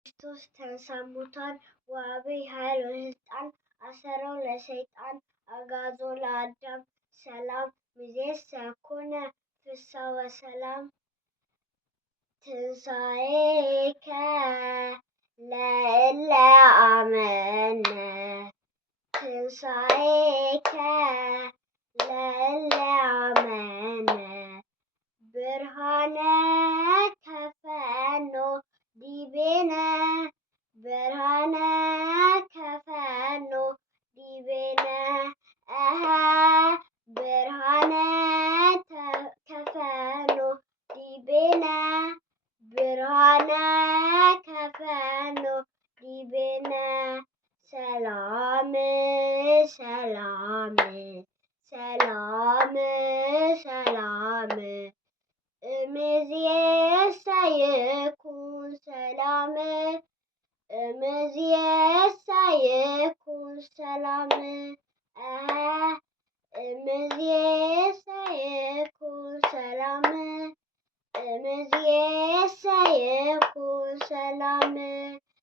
ክርስቶስ ተንሥአ እሙታን ወአብይ ኃይል ወሥልጣን አሰሮ ለሰይጣን አግዓዞ ለአዳም ሰላም ሚዜሰ ኮነ ፍስሐ ወሰላም። ትንሣኤከ ለእለ አመነ ትንሣኤከ ለእለ አመነ ብርሃነ ከፈኖ ዲቤነ ብርሃነ ከፈኖ ዲቤነ ብርሃነ ከፈኖ ዲቤነ ብርሃነ ከፈኖ ዲቤነ ሰላም ሰላም ሰላም ሰላም እምይእዜሰ ይኩን ሰላም እምይእዜሰ ይኩን ሰላም እምይእዜሰ ይኩን ሰላም እምይእዜሰ ይኩን ሰላም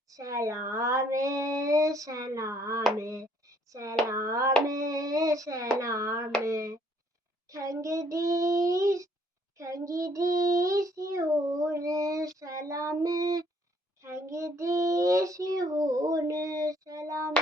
ሰላም ሰላም ሰላም ሰላም ከእንግዲህ ይሁን ሰላም ከእንግዲህ ይሁን ሰላም